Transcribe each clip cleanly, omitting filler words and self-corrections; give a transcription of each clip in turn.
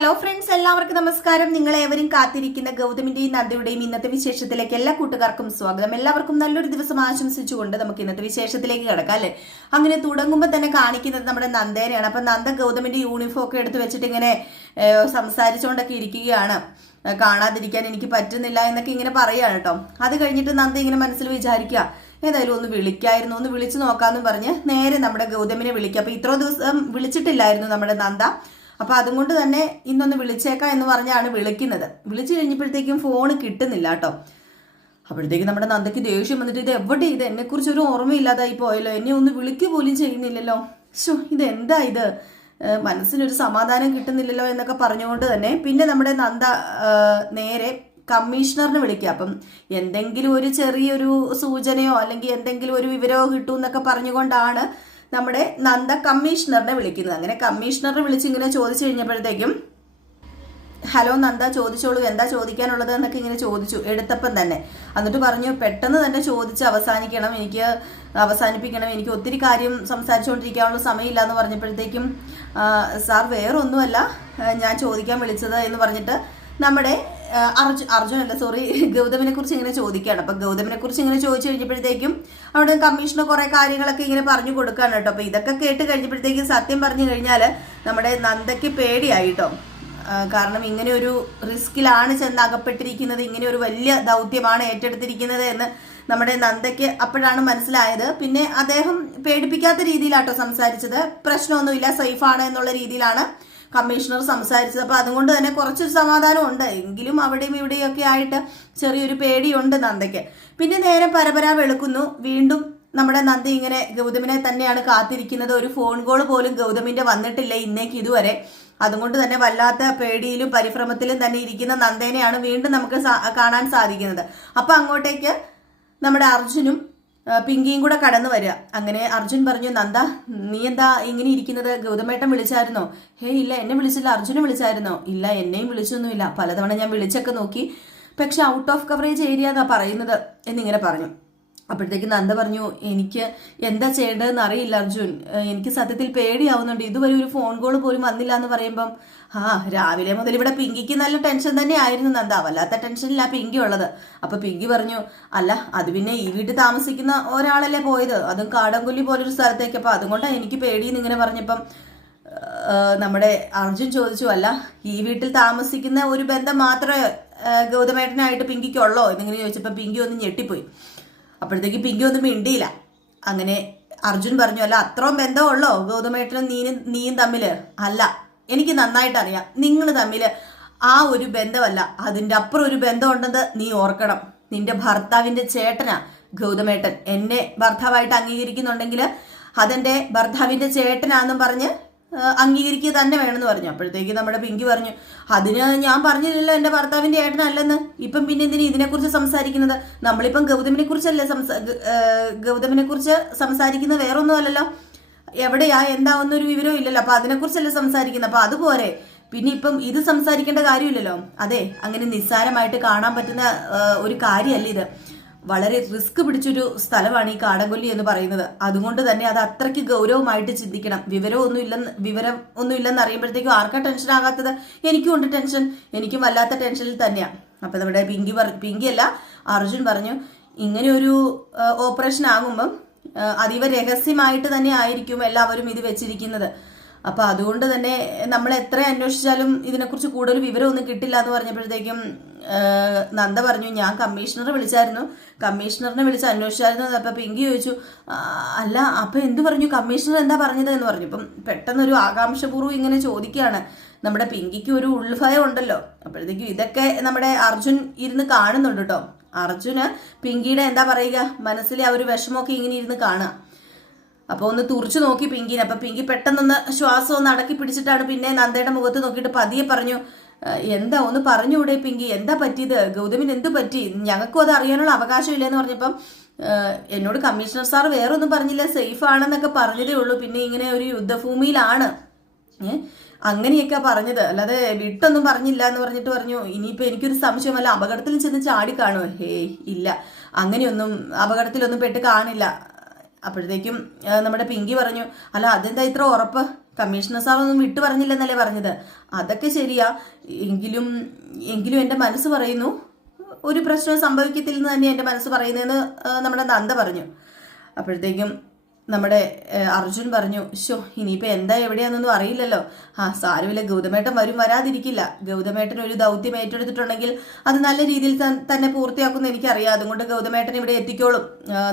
Hello friends, എല്ലാവർക്കും നമസ്കാരം. നിങ്ങളേവരും കാത്തിരിക്കുന്ന ഗൗതമിന്റെയും നന്ദയുടെയും ഇന്നത്തെ വിശേഷത്തിലേക്ക് എല്ലാ കൂട്ടുകാർക്കും സ്വാഗതം. എല്ലാവർക്കും നല്ലൊരു ദിവസം ആശംസിച്ചുകൊണ്ട് നമുക്ക് ഇന്നത്തെ വിശേഷത്തിലേക്ക് കിടക്കാം അല്ലെ. അങ്ങനെ തുടങ്ങുമ്പോൾ തന്നെ കാണിക്കുന്നത് നമ്മുടെ നന്ദേനെയാണ്. അപ്പൊ നന്ദ ഗൗതമിന്റെ യൂണിഫോം ഒക്കെ എടുത്ത് വെച്ചിട്ട് ഇങ്ങനെ സംസാരിച്ചുകൊണ്ടൊക്കെ ഇരിക്കുകയാണ്. കാണാതിരിക്കാൻ എനിക്ക് പറ്റുന്നില്ല എന്നൊക്കെ ഇങ്ങനെ പറയാണ് കേട്ടോ. അത് കഴിഞ്ഞിട്ട് നന്ദ ഇങ്ങനെ മനസ്സിൽ വിചാരിക്കുക, ഏതായാലും ഒന്ന് വിളിക്കായിരുന്നു, ഒന്ന് വിളിച്ചു നോക്കാന്നും പറഞ്ഞ് നേരെ നമ്മുടെ ഗൗതമിനെ വിളിക്കുക. അപ്പൊ ഇത്രയും ദിവസം വിളിച്ചിട്ടില്ലായിരുന്നു നമ്മുടെ നന്ദ. അപ്പൊ അതുകൊണ്ട് തന്നെ ഇന്നൊന്ന് വിളിച്ചേക്കാം എന്ന് പറഞ്ഞാണ് വിളിക്കുന്നത്. വിളിച്ചു കഴിഞ്ഞപ്പോഴത്തേക്കും ഫോൺ കിട്ടുന്നില്ല കേട്ടോ. അപ്പോഴത്തേക്കും നമ്മുടെ നന്ദയ്ക്ക് ദേഷ്യം വന്നിട്ട്, ഇത് എന്നെക്കുറിച്ച് ഒരു ഓർമ്മയില്ലാതായി പോയല്ലോ, എന്നെ ഒന്ന് വിളിക്കുക പോലും ചെയ്യുന്നില്ലല്ലോ, ഇതെന്താ ഇത്, മനസ്സിനൊരു സമാധാനം കിട്ടുന്നില്ലല്ലോ എന്നൊക്കെ പറഞ്ഞുകൊണ്ട് തന്നെ പിന്നെ നമ്മുടെ നന്ദ നേരെ കമ്മീഷണറിനെ വിളിക്കുക. അപ്പം എന്തെങ്കിലും ഒരു ചെറിയൊരു സൂചനയോ അല്ലെങ്കിൽ എന്തെങ്കിലും ഒരു വിവരമോ കിട്ടും എന്നൊക്കെ പറഞ്ഞുകൊണ്ടാണ് നമ്മുടെ നന്ദ കമ്മീഷണറിനെ വിളിക്കുന്നത്. അങ്ങനെ കമ്മീഷണറെ വിളിച്ച് ഇങ്ങനെ ചോദിച്ചു കഴിഞ്ഞപ്പോഴത്തേക്കും, ഹലോ നന്ദ, ചോദിച്ചോളൂ, എന്താ ചോദിക്കാനുള്ളത് എന്നൊക്കെ ഇങ്ങനെ ചോദിച്ചു എടുത്തപ്പം തന്നെ. എന്നിട്ട് പറഞ്ഞു, പെട്ടെന്ന് തന്നെ ചോദിച്ച് അവസാനിപ്പിക്കണം, എനിക്ക് ഒത്തിരി കാര്യം സംസാരിച്ചുകൊണ്ടിരിക്കാനുള്ള സമയമില്ല എന്ന് പറഞ്ഞപ്പോഴത്തേക്കും, സാർ വേറൊന്നുമല്ല ഞാൻ ചോദിക്കാൻ വിളിച്ചത് എന്ന് പറഞ്ഞിട്ട് നമ്മുടെ ഗൗതമിനെ കുറിച്ച് ഇങ്ങനെ ചോദിക്കുകയാണ്. അപ്പൊ ഗൗതമിനെ കുറിച്ച് ഇങ്ങനെ ചോദിച്ചു കഴിഞ്ഞപ്പോഴത്തേക്കും അവിടെ കമ്മീഷണർ കുറെ കാര്യങ്ങളൊക്കെ ഇങ്ങനെ പറഞ്ഞു കൊടുക്കാണ് കേട്ടോ. അപ്പൊ ഇതൊക്കെ കേട്ട് കഴിഞ്ഞപ്പോഴത്തേക്കും സത്യം പറഞ്ഞു കഴിഞ്ഞാല് നമ്മുടെ നന്ദയ്ക്ക് പേടിയായിട്ടോ. കാരണം ഇങ്ങനെ ഒരു റിസ്കിലാണ് ചെന്ന് അകപ്പെട്ടിരിക്കുന്നത്, ഇങ്ങനെ ഒരു വലിയ ദൗത്യമാണ് ഏറ്റെടുത്തിരിക്കുന്നത് എന്ന് നമ്മുടെ നന്ദയ്ക്ക് അപ്പോഴാണ് മനസ്സിലായത്. പിന്നെ അദ്ദേഹം പേടിപ്പിക്കാത്ത രീതിയിലാട്ടോ സംസാരിച്ചത്. പ്രശ്നമൊന്നുമില്ല, സേഫാണ് എന്നുള്ള രീതിയിലാണ് കമ്മീഷണർ സംസാരിച്ചത്. അപ്പൊ അതുകൊണ്ട് തന്നെ കുറച്ചൊരു സമാധാനം ഉണ്ട്. എങ്കിലും അവിടെയും ഇവിടെയും ഒക്കെ ആയിട്ട് ചെറിയൊരു പേടിയുണ്ട് നന്ദയ്ക്ക്. പിന്നെ നേരെ പരപരാ വെളുക്കുന്നു. വീണ്ടും നമ്മുടെ നന്ദി ഇങ്ങനെ ഗൗതമിനെ തന്നെയാണ് കാത്തിരിക്കുന്നത്. ഒരു ഫോൺ കോൾ പോലും ഗൗതമിന്റെ വന്നിട്ടില്ല ഇന്നേക്ക് ഇതുവരെ. അതുകൊണ്ട് തന്നെ വല്ലാത്ത പേടിയിലും പരിഭ്രമത്തിലും തന്നെ ഇരിക്കുന്ന നന്ദേനെയാണ് വീണ്ടും നമുക്ക് കാണാൻ സാധിക്കുന്നത്. അപ്പൊ അങ്ങോട്ടേക്ക് നമ്മുടെ അർജുനും പിങ്കിയും കൂടെ കടന്നു വരിക. അങ്ങനെ അർജുൻ പറഞ്ഞു, നന്ദ നീ എന്താ ഇങ്ങനെ ഇരിക്കുന്നത്, ഗൗതമേട്ടൻ വിളിച്ചായിരുന്നോ? ഇല്ല, എന്നെ വിളിച്ചില്ല. അർജുനെ വിളിച്ചായിരുന്നോ? ഇല്ല, എന്നെയും വിളിച്ചൊന്നുമില്ല. പലതവണ ഞാൻ വിളിച്ചൊക്കെ നോക്കി, പക്ഷെ ഔട്ട് ഓഫ് കവറേജ് ഏരിയ എന്നാ പറയുന്നത് എന്നിങ്ങനെ പറഞ്ഞു. അപ്പോഴത്തേക്ക് നന്ദ പറഞ്ഞു, എനിക്ക് എന്താ ചെയ്യേണ്ടതെന്ന് അറിയില്ല അർജുൻ, എനിക്ക് സത്യത്തിൽ പേടിയാവുന്നുണ്ട്. ഇതുവരെ ഒരു ഫോൺ കോൾ പോലും വന്നില്ല എന്ന് പറയുമ്പം രാവിലെ മുതൽ ഇവിടെ പിങ്കിക്ക് നല്ല ടെൻഷൻ തന്നെ ആയിരുന്നു നന്ദ. വല്ലാത്ത ടെൻഷനില്ല പിങ്കി ഉള്ളത്. അപ്പൊ പിങ്കി പറഞ്ഞു, അല്ല അത് പിന്നെ ഈ വീട്ടിൽ താമസിക്കുന്ന ഒരാളല്ലേ പോയത്, അതും കാടംകൊല്ലി പോലൊരു സ്ഥലത്തേക്ക്, അപ്പൊ അതുകൊണ്ടാണ് എനിക്ക് പേടിയെന്ന് ഇങ്ങനെ പറഞ്ഞപ്പം നമ്മുടെ അർജുൻ ചോദിച്ചു, അല്ല ഈ വീട്ടിൽ താമസിക്കുന്ന ഒരു ബന്ധം മാത്രമേ ഗൗതമേട്ടനായിട്ട് പിങ്കിക്കുള്ളോ എന്നിങ്ങനെ ചോദിച്ചപ്പോ പിങ്കി ഒന്ന് ഞെട്ടിപ്പോയി. അപ്പോഴത്തേക്ക് പിങ്കി ഒന്നും മിണ്ടിയില്ല. അങ്ങനെ അർജുൻ പറഞ്ഞു, അല്ല അത്രയും ബന്ധമുള്ളോ ഗൗതമേട്ടനും നീയും തമ്മില്? അല്ല, എനിക്ക് നന്നായിട്ട് അറിയാം, നിങ്ങൾ തമ്മില് ആ ഒരു ബന്ധമല്ല, അതിന്റെ അപ്പുറം ഒരു ബന്ധം ഉണ്ടെന്ന് നീ ഓർക്കണം. നിന്റെ ഭർത്താവിന്റെ ചേട്ടനാ ഗൗതമേട്ടൻ. എന്നെ ഭർത്താവായിട്ട് അംഗീകരിക്കുന്നുണ്ടെങ്കിൽ അതെന്റെ ഭർത്താവിന്റെ ചേട്ടനാന്നും പറഞ്ഞ് അംഗീകരിക്കുക തന്നെ വേണമെന്ന് പറഞ്ഞു. അപ്പോഴത്തേക്ക് നമ്മുടെ പിങ്കി പറഞ്ഞു, അതിന് ഞാൻ പറഞ്ഞില്ലല്ലോ എന്റെ ഭർത്താവിന്റെ ഏട്ടനല്ലെന്ന്. ഇപ്പം പിന്നെ എന്തിനാ ഇതിനെക്കുറിച്ച് സംസാരിക്കുന്നത്? നമ്മളിപ്പം ഗൗതമിനെ കുറിച്ച് സംസാരിക്കുന്നത് വേറൊന്നും അല്ലല്ലോ. എവിടെയാ എന്താ ഒന്നൊരു വിവരവും ഇല്ലല്ലോ. അപ്പൊ അതിനെക്കുറിച്ചല്ലേ സംസാരിക്കുന്നത്. അപ്പൊ അതുപോലെ പിന്നെ ഇപ്പം ഇത് സംസാരിക്കേണ്ട കാര്യമില്ലല്ലോ. അതെ, അങ്ങനെ നിസ്സാരമായിട്ട് കാണാൻ പറ്റുന്ന ഒരു കാര്യമല്ല ഇത്. വളരെ റിസ്ക് പിടിച്ചൊരു സ്ഥലമാണ് ഈ കാടംകൊല്ലി എന്ന് പറയുന്നത്. അതുകൊണ്ട് തന്നെ അത് അത്രയ്ക്ക് ഗൗരവമായിട്ട് ചിന്തിക്കണം. വിവരം ഒന്നും ഇല്ലെന്ന് അറിയുമ്പോഴത്തേക്കും ആർക്കാ ടെൻഷൻ ആകാത്തത്? എനിക്കും ഉണ്ട് ടെൻഷൻ, എനിക്കും വല്ലാത്ത ടെൻഷനിൽ തന്നെയാണ്. അപ്പൊ നമ്മുടെ പിങ്കിയല്ല അർജുൻ പറഞ്ഞു, ഇങ്ങനെ ഒരു ഓപ്പറേഷൻ ആകുമ്പം അതീവ രഹസ്യമായിട്ട് തന്നെ ആയിരിക്കും എല്ലാവരും ഇത് വെച്ചിരിക്കുന്നത്. അപ്പൊ അതുകൊണ്ട് തന്നെ നമ്മൾ എത്ര അന്വേഷിച്ചാലും ഇതിനെക്കുറിച്ച് കൂടുതൽ വിവരമൊന്നും കിട്ടില്ല എന്ന് പറഞ്ഞപ്പോഴത്തേക്കും നന്ദ പറഞ്ഞു, ഞാൻ കമ്മീഷണറെ വിളിച്ച് അന്വേഷിച്ചായിരുന്നു. അപ്പൊ പിങ്കി ചോദിച്ചു, അല്ല അപ്പൊ എന്ത് പറഞ്ഞു, കമ്മീഷണർ എന്താ പറഞ്ഞത് എന്ന് പറഞ്ഞു. ഇപ്പം പെട്ടെന്നൊരു ആകാംക്ഷപൂർവ്വം ഇങ്ങനെ ചോദിക്കുകയാണ്. നമ്മുടെ പിങ്കിക്ക് ഒരു ഉൾഭയം ഉണ്ടല്ലോ. അപ്പോഴത്തേക്കും ഇതൊക്കെ നമ്മുടെ അർജുൻ ഇരുന്ന് കാണുന്നുണ്ട് കേട്ടോ. അർജുന് പിങ്കിയുടെ എന്താ പറയുക, മനസ്സിലെ ആ ഒരു വിഷമമൊക്കെ ഇങ്ങനെ ഇരുന്ന് കാണുക. അപ്പൊ ഒന്ന് തുറച്ചു നോക്കി പിങ്കിനെ. അപ്പൊ പിങ്കി പെട്ടെന്നൊന്ന് ശ്വാസം ഒന്ന് അടക്കി പിടിച്ചിട്ടാണ് പിന്നെ നന്ദയുടെ മുഖത്ത് നോക്കിയിട്ട് പതിയെ പറഞ്ഞു, എന്താ ഒന്ന് പറഞ്ഞുകൂടെ പിങ്കി, എന്താ പറ്റിയത്, ഗൗതമിന് എന്ത് പറ്റി, ഞങ്ങൾക്കും അത് അറിയാനുള്ള അവകാശമില്ല എന്ന് പറഞ്ഞപ്പം എന്നോട് കമ്മീഷണർ സാർ വേറെ ഒന്നും പറഞ്ഞില്ല, സേഫ് ആണെന്നൊക്കെ പറഞ്ഞതേ ഉള്ളൂ, പിന്നെ ഇങ്ങനെ ഒരു യുദ്ധഭൂമിയിലാണ് അങ്ങനെയൊക്കെ പറഞ്ഞത്, അല്ലാതെ വിട്ടൊന്നും പറഞ്ഞില്ല എന്ന് പറഞ്ഞിട്ട് പറഞ്ഞു. ഇനിയിപ്പോ എനിക്കൊരു സംശയമല്ല, അപകടത്തിൽ ചെന്ന് ചാടിക്കാണോ? ഇല്ല, അങ്ങനെയൊന്നും അപകടത്തിലൊന്നും പെട്ട് കാണില്ല. അപ്പോഴത്തേക്കും നമ്മുടെ പിങ്കി പറഞ്ഞു, അല്ല അതെന്താ ഇത്ര ഉറപ്പ്? കമ്മീഷണർ സാർ ഒന്നും വിട്ടു പറഞ്ഞില്ലെന്നല്ലേ പറഞ്ഞത്. അതൊക്കെ ശരിയാ, എങ്കിലും എൻ്റെ മനസ്സ് പറയുന്നു ഒരു പ്രശ്നം സംഭവിക്കത്തില്ലെന്ന് തന്നെ എൻ്റെ മനസ്സ് പറയുന്നതെന്ന് നമ്മുടെ നന്ദ പറഞ്ഞു. അപ്പോഴത്തേക്കും നമ്മുടെ അർജുൻ പറഞ്ഞു, ഇനിയിപ്പോൾ എന്താ എവിടെയാണെന്നൊന്നും അറിയില്ലല്ലോ. സാരമില്ല, ഗൗതമേട്ടൻ വരാതിരിക്കില്ല. ഗൗതമേട്ടൻ ഒരു ദൗത്യം ഏറ്റെടുത്തിട്ടുണ്ടെങ്കിൽ അത് നല്ല രീതിയിൽ തന്നെ പൂർത്തിയാക്കുമെന്ന് എനിക്കറിയാം. അതുകൊണ്ട് ഗൗതമേട്ടൻ ഇവിടെ എത്തിക്കോളും.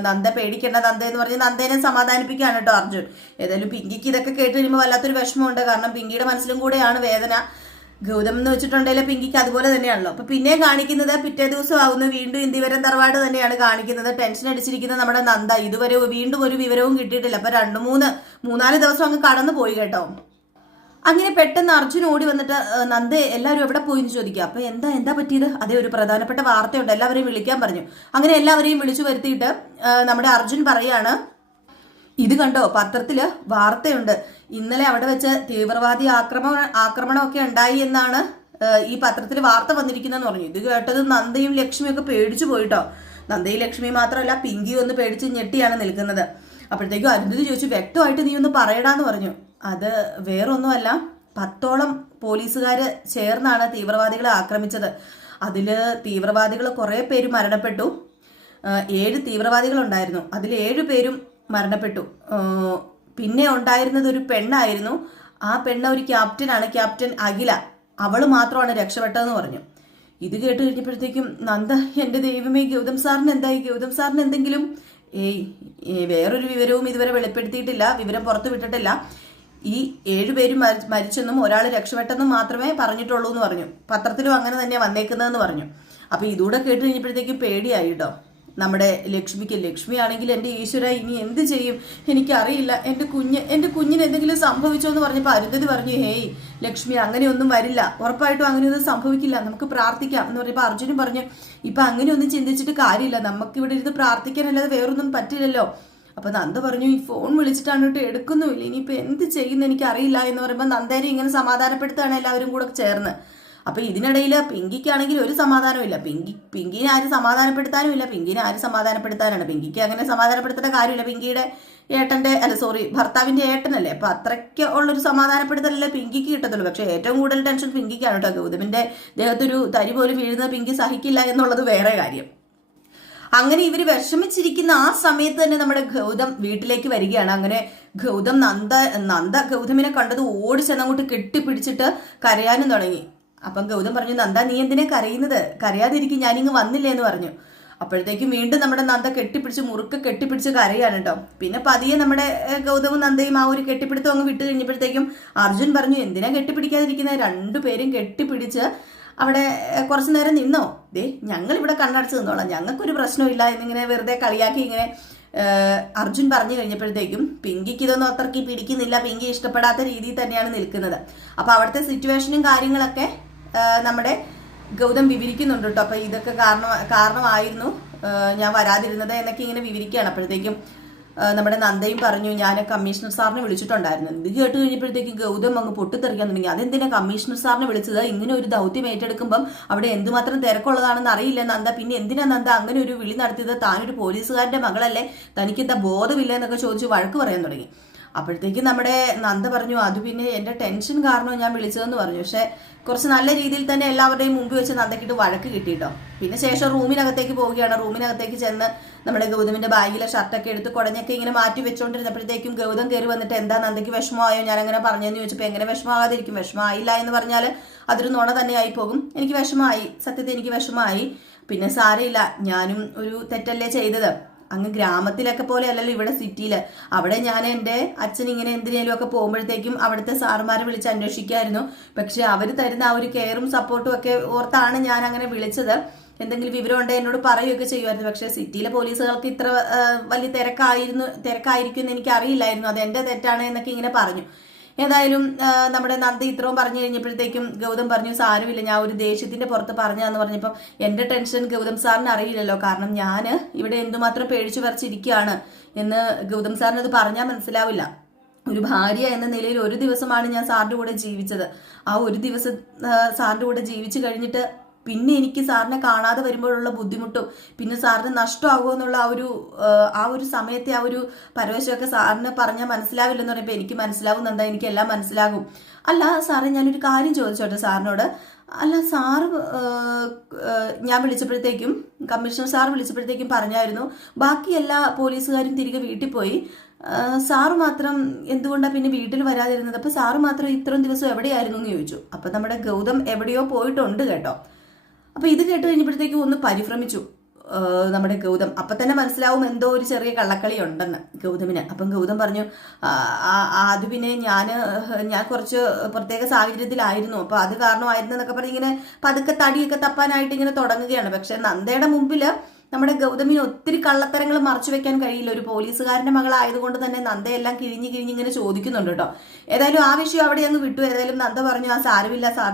നന്ദ പേടിക്കേണ്ട, നന്ദ എന്ന് പറഞ്ഞ് നന്ദേനെ സമാധാനിപ്പിക്കുകയാണ് കേട്ടോ അർജുൻ. ഏതായാലും പിങ്കിക്ക് ഇതൊക്കെ കേട്ട് കഴിയുമ്പോൾ വല്ലാത്തൊരു വിഷമമുണ്ട്. കാരണം പിങ്കിയുടെ മനസ്സിലും കൂടെയാണ് വേദന. ഗൗതം എന്ന് വെച്ചിട്ടുണ്ടെങ്കിൽ പിങ്കിക്ക് അതുപോലെ തന്നെയാണല്ലോ. അപ്പൊ പിന്നെ കാണിക്കുന്നത് പിറ്റേ ദിവസം ആവുന്നു, വീണ്ടും ഇന്ദിവരം തറവാട് തന്നെയാണ് കാണിക്കുന്നത്. ടെൻഷൻ അടിച്ചിരിക്കുന്ന നമ്മുടെ നന്ദ ഇതുവരെ വീണ്ടും ഒരു വിവരവും കിട്ടിയിട്ടില്ല. അപ്പൊ 2-3-4 ദിവസം അങ്ങ് കടന്നു പോയി കേട്ടോ. അങ്ങനെ പെട്ടെന്ന് അർജുൻ ഓടി വന്നിട്ട് നന്ദ എല്ലാവരും എവിടെ പോയി എന്ന് ചോദിക്കുക. അപ്പൊ എന്താ പറ്റിയത്? അതേ, ഒരു പ്രധാനപ്പെട്ട വാർത്തയുണ്ട്, എല്ലാവരെയും വിളിക്കാൻ പറഞ്ഞു. അങ്ങനെ എല്ലാവരെയും വിളിച്ചു വരുത്തിയിട്ട് നമ്മുടെ അർജുൻ പറയാണ്, ഇത് കണ്ടോ, പത്രത്തില് വാർത്തയുണ്ട്, ഇന്നലെ അവിടെ വെച്ച് തീവ്രവാദി ആക്രമണമൊക്കെ ഉണ്ടായി എന്നാണ് ഈ പത്രത്തിൽ വാർത്ത വന്നിരിക്കുന്നതെന്ന് പറഞ്ഞു. ഇത് കേട്ടത് നന്ദയും ലക്ഷ്മിയൊക്കെ പേടിച്ചു പോയിട്ടോ. നന്ദയും ലക്ഷ്മി മാത്രമല്ല, പിങ്കി ഒന്ന് പേടിച്ച് ഞെട്ടിയാണ് നിൽക്കുന്നത്. അപ്പോഴത്തേക്കും അരുന്ധതി ചോദിച്ചു, വ്യക്തമായിട്ട് നീ ഒന്ന് പറയടാന്ന് പറഞ്ഞു. അത് വേറൊന്നുമല്ല, 10ഓളം പോലീസുകാര് ചേർന്നാണ് തീവ്രവാദികളെ ആക്രമിച്ചത്. അതില് തീവ്രവാദികൾ കുറെ പേര് മരണപ്പെട്ടു. 7 തീവ്രവാദികളുണ്ടായിരുന്നു, അതിൽ 7 പേരും മരണപ്പെട്ടു. പിന്നെ ഉണ്ടായിരുന്നത് ഒരു പെണ്ണായിരുന്നു. ആ പെണ്ണ ഒരു ക്യാപ്റ്റനാണ്, ക്യാപ്റ്റൻ അഖില. അവള് മാത്രമാണ് രക്ഷപ്പെട്ടതെന്ന് പറഞ്ഞു. ഇത് കേട്ട് കഴിഞ്ഞപ്പോഴത്തേക്കും നന്ദ, എന്റെ ദൈവമേ, ഗൗതം സാറിന് എന്തായി? ഗൗതം സാറിന് എന്തെങ്കിലും? വേറൊരു വിവരവും ഇതുവരെ വെളിപ്പെടുത്തിയിട്ടില്ല, വിവരം പുറത്തു വിട്ടിട്ടില്ല. ഈ 7 പേരും മരിച്ചെന്നും ഒരാൾ രക്ഷപ്പെട്ടെന്നും മാത്രമേ പറഞ്ഞിട്ടുള്ളൂ എന്ന് പറഞ്ഞു. പത്രത്തിലും അങ്ങനെ തന്നെ വന്നേക്കുന്നതെന്ന് പറഞ്ഞു. അപ്പൊ ഇതൂടെ കേട്ട് കഴിഞ്ഞപ്പോഴത്തേക്കും പേടിയായി കേട്ടോ നമ്മുടെ ലക്ഷ്മിക്ക്. ലക്ഷ്മിയാണെങ്കിൽ എൻ്റെ ഈശ്വര, ഇനി എന്ത് ചെയ്യും എനിക്കറിയില്ല, എൻ്റെ കുഞ്ഞിന് എന്തെങ്കിലും സംഭവിച്ചോ എന്ന് പറഞ്ഞപ്പോൾ അരുന്ധതി പറഞ്ഞു, ഹേയ് ലക്ഷ്മി, അങ്ങനെയൊന്നും വരില്ല, ഉറപ്പായിട്ടും അങ്ങനെയൊന്നും സംഭവിക്കില്ല, നമുക്ക് പ്രാർത്ഥിക്കാം എന്ന് പറഞ്ഞപ്പോൾ അർജുനും പറഞ്ഞു, ഇപ്പൊ അങ്ങനെയൊന്നും ചിന്തിച്ചിട്ട് കാര്യമില്ല, നമുക്ക് ഇവിടെ ഇരുന്ന് പ്രാർത്ഥിക്കാനല്ലാതെ വേറൊന്നും പറ്റില്ലല്ലോ. അപ്പൊ നന്ദ പറഞ്ഞു, ഈ ഫോൺ വിളിച്ചിട്ടാണ് കേട്ടോ, എടുക്കുന്നുമില്ല, ഇനിയിപ്പോ എന്ത് ചെയ്യുന്ന എനിക്കറിയില്ല എന്ന് പറയുമ്പോൾ നന്ദേനെ ഇങ്ങനെ സമാധാനപ്പെടുത്തുകയാണ് എല്ലാവരും കൂടെ ചേർന്ന്. അപ്പൊ ഇതിനിടയിൽ പിങ്കിക്കാണെങ്കിൽ ഒരു സമാധാനവും ഇല്ല. പിങ്കിനെ ആരും സമാധാനപ്പെടുത്താനും ഇല്ല. പിങ്കിനെ ആരും സമാധാനപ്പെടുത്താനാണ്? പിങ്കിക്ക് അങ്ങനെ സമാധാനപ്പെടുത്തേണ്ട കാര്യമില്ല. പിങ്കിയുടെ ഭർത്താവിന്റെ ഏട്ടനല്ലേ. അപ്പൊ അത്രയ്ക്ക് ഉള്ളൊരു സമാധാനപ്പെടുത്തലല്ലേ പിങ്കിക്ക് കിട്ടത്തുള്ളൂ. പക്ഷെ ഏറ്റവും കൂടുതൽ ടെൻഷൻ പിങ്കിക്കാണ് കേട്ടോ. ഗൗതമിന്റെ ദേഹത്തൊരു തരി പോലും വീഴുന്നത് പിങ്കി സഹിക്കില്ല എന്നുള്ളത് വേറെ കാര്യം. അങ്ങനെ ഇവര് വിഷമിച്ചിരിക്കുന്ന ആ സമയത്ത് തന്നെ നമ്മുടെ ഗൗതം വീട്ടിലേക്ക് വരികയാണ്. അങ്ങനെ ഗൗതം നന്ദ ഗൗതമിനെ കണ്ടത് ഓടി ചെന്നങ്ങോട്ട് കെട്ടിപ്പിടിച്ചിട്ട് കരയാനും തുടങ്ങി. അപ്പം ഗൗതം പറഞ്ഞു, നന്ദ നീ എന്തിനാ കരയുന്നത്? കരയാതിരിക്കും, ഞാനിങ്ങ് വന്നില്ലേ എന്ന് പറഞ്ഞു. അപ്പോഴത്തേക്കും വീണ്ടും നമ്മുടെ നന്ദ മുറുക്കെ കെട്ടിപ്പിടിച്ച് കരയാണ് കേട്ടോ. പിന്നെ പതിയെ നമ്മുടെ ഗൗതമും നന്ദയും ആ ഒരു കെട്ടിപ്പിടുത്തം അങ്ങ് വിട്ട് കഴിഞ്ഞപ്പോഴത്തേക്കും അർജുൻ പറഞ്ഞു, എന്തിനാ കെട്ടിപ്പിടിക്കാതിരിക്കുന്നത്? 2 പേരും കെട്ടിപ്പിടിച്ച് അവിടെ കുറച്ചു നേരം നിന്നോ, ഞങ്ങൾ ഇവിടെ കണ്ണടച്ച് നിന്നോളാം, ഞങ്ങൾക്കൊരു പ്രശ്നമില്ല എന്നിങ്ങനെ വെറുതെ കളിയാക്കി ഇങ്ങനെ അർജുൻ പറഞ്ഞു കഴിഞ്ഞപ്പോഴത്തേക്കും പിങ്കിക്ക് ഇതൊന്നും അത്രയ്ക്ക് പിടിക്കുന്നില്ല. പിങ്കി ഇഷ്ടപ്പെടാത്ത രീതിയിൽ തന്നെയാണ് നിൽക്കുന്നത്. അപ്പൊ അവിടുത്തെ സിറ്റുവേഷനും കാര്യങ്ങളൊക്കെ നമ്മുടെ ഗൗതം വിവരിക്കുന്നുണ്ട് കേട്ടോ. അപ്പൊ ഇതൊക്കെ കാരണമായിരുന്നു ഞാൻ വരാതിരുന്നത് എന്നൊക്കെ ഇങ്ങനെ വിവരിക്കുകയാണ്. അപ്പോഴത്തേക്കും നമ്മുടെ നന്ദയും പറഞ്ഞു, ഞാൻ കമ്മീഷണർ സാറിനെ വിളിച്ചിട്ടുണ്ടായിരുന്നു. ഇത് കേട്ട് കഴിഞ്ഞപ്പോഴത്തേക്ക് ഗൗതം അങ്ങ് പൊട്ടിത്തെറിക്കാൻ തുടങ്ങി. അതെന്തിനാ കമ്മീഷണർ സാറിനെ വിളിച്ചത്? ഇങ്ങനെ ഒരു ദൗത്യം ഏറ്റെടുക്കുമ്പം അവിടെ എന്തുമാത്രം തിരക്കുള്ളതാണെന്ന് അറിയില്ല നന്ദ. പിന്നെ എന്തിനാ നന്ദ അങ്ങനെ ഒരു വിളി നടത്തിയത്? താനൊരു പോലീസുകാരന്റെ മകളല്ലേ, തനിക്കെന്താ ബോധമില്ല എന്നൊക്കെ ചോദിച്ച് വഴക്ക് പറയാൻ തുടങ്ങി. അപ്പോഴത്തേക്ക് നമ്മുടെ നന്ദ പറഞ്ഞു, അത് പിന്നെ എന്റെ ടെൻഷൻ കാരണം ഞാൻ വിളിച്ചതെന്ന് പറഞ്ഞു. പക്ഷെ കുറച്ച് നല്ല രീതിയിൽ തന്നെ എല്ലാവരുടെയും മുമ്പിൽ വെച്ച് നന്ദക്കിട്ട് വഴക്ക് കിട്ടിയിട്ടോ. പിന്നെ ശേഷം റൂമിനകത്തേക്ക് പോവുകയാണ്. റൂമിനകത്തേക്ക് ചെന്ന് നമ്മുടെ ഗൗതമിന്റെ ബാഗിലെ ഷർട്ടൊക്കെ എടുത്ത് കുടഞ്ഞൊക്കെ ഇങ്ങനെ മാറ്റി വെച്ചുകൊണ്ടിരുന്നപ്പോഴത്തേക്കും ഗൗതം കയറി വന്നിട്ട്, എന്താ നന്ദയ്ക്ക് വിഷമമായോ? ഞാൻ അങ്ങനെ പറഞ്ഞെന്ന് ചോദിച്ചപ്പോൾ, എങ്ങനെ വിഷമമാകാതിരിക്കും? വിഷമമായില്ല എന്ന് പറഞ്ഞാൽ അതൊരു നുണ തന്നെ ആയി പോകും. എനിക്ക് വിഷമമായി, സത്യത്തിൽ എനിക്ക് വിഷമമായി. പിന്നെ സാരമില്ല, ഞാനും ഒരു തെറ്റല്ലേ ചെയ്തത്. അങ്ങ് ഗ്രാമത്തിലൊക്കെ പോലെ അല്ലല്ലോ ഇവിടെ സിറ്റിയിൽ. അവിടെ ഞാൻ എൻ്റെ അച്ഛൻ ഇങ്ങനെ എന്തിനേലും ഒക്കെ പോകുമ്പോഴത്തേക്കും അവിടുത്തെ സാറുമാരെ വിളിച്ച് അന്വേഷിക്കായിരുന്നു. പക്ഷെ അവർ തരുന്ന ആ ഒരു കെയറും സപ്പോർട്ടും ഒക്കെ ഓർത്താണ് ഞാൻ അങ്ങനെ വിളിച്ചത്. എന്തെങ്കിലും വിവരം ഉണ്ടെങ്കിൽ എന്നോട് പറയുകയൊക്കെ ചെയ്യുമായിരുന്നു. പക്ഷെ സിറ്റിയിലെ പോലീസുകൾക്ക് ഇത്ര വലിയ തിരക്കായിരിക്കും എന്ന് എനിക്ക് അറിയില്ലായിരുന്നു. അത് എൻ്റെ തെറ്റാണ് എന്നൊക്കെ ഇങ്ങനെ പറഞ്ഞു. ഏതായാലും നമ്മുടെ നന്ദി ഇത്രയും പറഞ്ഞു കഴിഞ്ഞപ്പോഴത്തേക്കും ഗൗതം പറഞ്ഞു, സാരമില്ല, ഞാൻ ഒരു ദേഷ്യത്തിന്റെ പുറത്ത് പറഞ്ഞാന്ന് പറഞ്ഞപ്പം എന്റെ ടെൻഷൻ ഗൗതം സാറിന് അറിയില്ലല്ലോ. കാരണം ഞാൻ ഇവിടെ എന്തുമാത്രം പേടിച്ചു വരച്ചിരിക്കുകയാണ് എന്ന് ഗൗതം സാറിന് അത് പറഞ്ഞാൽ മനസ്സിലാവില്ല. ഒരു ഭാര്യ എന്ന നിലയിൽ ഒരു ദിവസമാണ് ഞാൻ സാറിന്റെ കൂടെ ജീവിച്ചത്. ആ ഒരു ദിവസം സാറിന്റെ കൂടെ ജീവിച്ചു കഴിഞ്ഞിട്ട് പിന്നെ എനിക്ക് സാറിനെ കാണാതെ വരുമ്പോഴുള്ള ബുദ്ധിമുട്ടും പിന്നെ സാറിന് നഷ്ടമാകുമോ എന്നുള്ള ആ ഒരു സമയത്തെ ആ ഒരു പരവശമൊക്കെ സാറിന് പറഞ്ഞാൽ മനസ്സിലാവില്ലെന്ന് പറയുമ്പോൾ എനിക്ക് മനസ്സിലാവും എന്താ, എനിക്ക് എല്ലാം മനസ്സിലാകും. അല്ല സാറേ, ഞാനൊരു കാര്യം ചോദിച്ചോട്ടെ സാറിനോട്. അല്ല സാറ് ഞാൻ വിളിച്ചപ്പോഴത്തേക്കും കമ്മീഷണർ സാർ വിളിച്ചപ്പോഴത്തേക്കും പറഞ്ഞായിരുന്നു ബാക്കി എല്ലാ പോലീസുകാരും തിരികെ വീട്ടിൽ പോയി, സാറ് മാത്രം എന്തുകൊണ്ടാണ് പിന്നെ വീട്ടിൽ വരാതിരുന്നത്, അപ്പൊ സാറ് മാത്രം ഇത്രയും ദിവസം എവിടെയായിരുന്നു എന്ന് ചോദിച്ചു. അപ്പൊ നമ്മുടെ ഗൗതം എവിടെയോ പോയിട്ടുണ്ട് കേട്ടോ. അപ്പൊ ഇത് കേട്ട് കഴിഞ്ഞപ്പോഴത്തേക്കും ഒന്ന് പരിഭ്രമിച്ചു നമ്മുടെ ഗൗതം. അപ്പൊ തന്നെ മനസ്സിലാവും എന്തോ ഒരു ചെറിയ കള്ളക്കളി ഉണ്ടെന്ന് ഗൗതമിന്. അപ്പം ഗൗതം പറഞ്ഞു അത് പിന്നെ ഞാൻ കുറച്ച് പ്രത്യേക സാഹചര്യത്തിലായിരുന്നു, അപ്പൊ അത് കാരണമായിരുന്നു എന്നൊക്കെ പറഞ്ഞ് ഇങ്ങനെ പതുക്കെ തടിയൊക്കെ തപ്പാനായിട്ട് ഇങ്ങനെ തുടങ്ങുകയാണ്. പക്ഷെ നന്ദയുടെ മുമ്പില് നമ്മുടെ ഗൗതമിന് ഒത്തിരി കള്ളത്തരങ്ങൾ മറച്ചു വെക്കാൻ കഴിയില്ല. ഒരു പോലീസുകാരന്റെ മകളായതുകൊണ്ട് തന്നെ നന്ദയെല്ലാം കിഴിഞ്ഞിങ്ങനെ ചോദിക്കുന്നുണ്ട് കേട്ടോ. ഏതായാലും ആ വിഷയം അവിടെ അങ്ങ് വിട്ടു. ഏതായാലും നന്ദ പറഞ്ഞു ആ സാരമില്ല, സാർ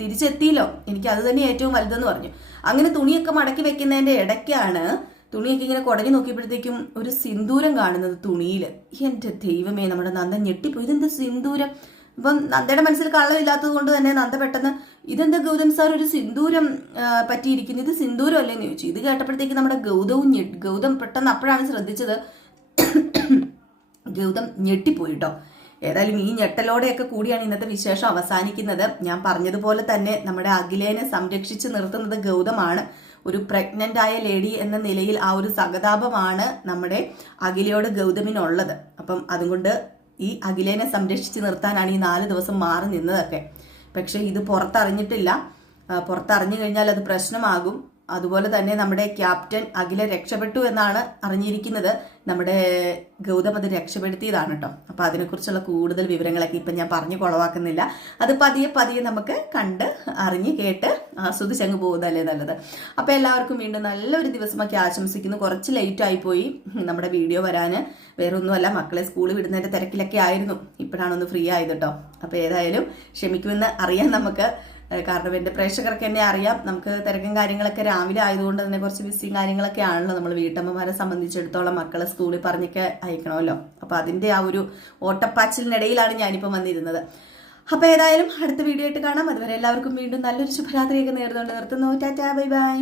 തിരിച്ചെത്തിയല്ലോ, എനിക്ക് അത് തന്നെ ഏറ്റവും വലുതെന്ന് പറഞ്ഞു. അങ്ങനെ തുണിയൊക്കെ മടക്കി വെക്കുന്നതിന്റെ ഇടയ്ക്കാണ് തുണിയൊക്കെ ഇങ്ങനെ കുടഞ്ഞു നോക്കിയപ്പോഴത്തേക്കും ഒരു സിന്ദൂരം കാണുന്നത് തുണിയിൽ. എന്റെ ദൈവമേ, നമ്മുടെ നന്ദ ഞെട്ടിപ്പോയി. ഇതെന്താ സിന്ദൂരം? അപ്പം നന്ദയുടെ മനസ്സിൽ കള്ളമില്ലാത്തത് കൊണ്ട് തന്നെ നന്ദ പെട്ടെന്ന് ഇതെന്താ ഗൗതം സാർ ഒരു സിന്ദൂരം പറ്റിയിരിക്കുന്നു, ഇത് സിന്ദൂരം അല്ലേന്ന് ചോദിച്ചു. ഇത് കേട്ടപ്പോഴത്തേക്ക് നമ്മുടെ ഗൗതം പെട്ടെന്ന് അപ്പോഴാണ് ശ്രദ്ധിച്ചത്. ഗൗതം ഞെട്ടിപ്പോയി കേട്ടോ. ഏതായാലും ഈ ഞെട്ടലോടെയൊക്കെ കൂടിയാണ് ഇന്നത്തെ വിശേഷം അവസാനിക്കുന്നത്. ഞാൻ പറഞ്ഞതുപോലെ തന്നെ നമ്മുടെ അഖിലേനെ സംരക്ഷിച്ച് നിർത്തുന്നത് ഗൗതമാണ്. ഒരു പ്രഗ്നന്റ് ആയ ലേഡി എന്ന നിലയിൽ ആ ഒരു സഹതാപമാണ് നമ്മുടെ അഖിലയോട് ഗൗതമിനുള്ളത്. അപ്പം അതുകൊണ്ട് ഈ അഖിലേനെ സംരക്ഷിച്ച് നിർത്താനാണ് ഈ 4 ദിവസം മാറി നിന്നതൊക്കെ. പക്ഷെ ഇത് പുറത്തറിഞ്ഞിട്ടില്ല. പുറത്തറിഞ്ഞു കഴിഞ്ഞാൽ അത് പ്രശ്നമാകും. അതുപോലെ തന്നെ നമ്മുടെ ക്യാപ്റ്റൻ അഖില രക്ഷപ്പെട്ടു എന്നാണ് അറിഞ്ഞിരിക്കുന്നത്. നമ്മുടെ ഗൗതം അത് രക്ഷപ്പെടുത്തിയതാണ് കേട്ടോ. അപ്പൊ അതിനെക്കുറിച്ചുള്ള കൂടുതൽ വിവരങ്ങളൊക്കെ ഇപ്പൊ ഞാൻ പറഞ്ഞു കുളവാക്കുന്നില്ല. അത് പതിയെ നമുക്ക് കണ്ട് അറിഞ്ഞ് കേട്ട് ആസ്വദിച്ചങ്ങ് പോകുന്നതല്ലേ നല്ലത്. അപ്പൊ എല്ലാവർക്കും വീണ്ടും നല്ലൊരു ദിവസമൊക്കെ ആശംസിക്കുന്നു. കുറച്ച് ലേറ്റ് ആയി പോയി നമ്മുടെ വീഡിയോ വരാന്. വേറെ ഒന്നുമല്ല, മക്കളെ സ്കൂളിൽ വിടുന്നതിന്റെ തിരക്കിലൊക്കെ ആയിരുന്നു. ഇപ്പോഴാണ് ഒന്ന് ഫ്രീ ആയത് കേട്ടോ. അപ്പൊ ഏതായാലും ക്ഷമിക്കുമെന്ന് അറിയാം നമുക്ക്. കാരണം എൻ്റെ പ്രേക്ഷകർക്ക് എന്നെ അറിയാം. നമുക്ക് തിരക്കും കാര്യങ്ങളൊക്കെ രാവിലെ ആയതുകൊണ്ട് തന്നെ കുറച്ച് ബിസിയും കാര്യങ്ങളൊക്കെ ആണല്ലോ. നമ്മൾ വീട്ടമ്മമാരെ സംബന്ധിച്ചിടത്തോളം മക്കളെ സ്കൂളിൽ പറഞ്ഞൊക്കെ അയക്കണമല്ലോ. അപ്പൊ അതിന്റെ ആ ഒരു ഓട്ടപ്പാച്ചിലിനിടയിലാണ് ഞാനിപ്പോൾ വന്നിരുന്നത്. അപ്പൊ ഏതായാലും അടുത്ത വീഡിയോ ആയിട്ട് കാണാം. അതുവരെ എല്ലാവർക്കും വീണ്ടും നല്ലൊരു ശുഭരാത്രിയൊക്കെ നേർന്നുകൊണ്ട് നിർത്തുന്നു. Tata, bye bye.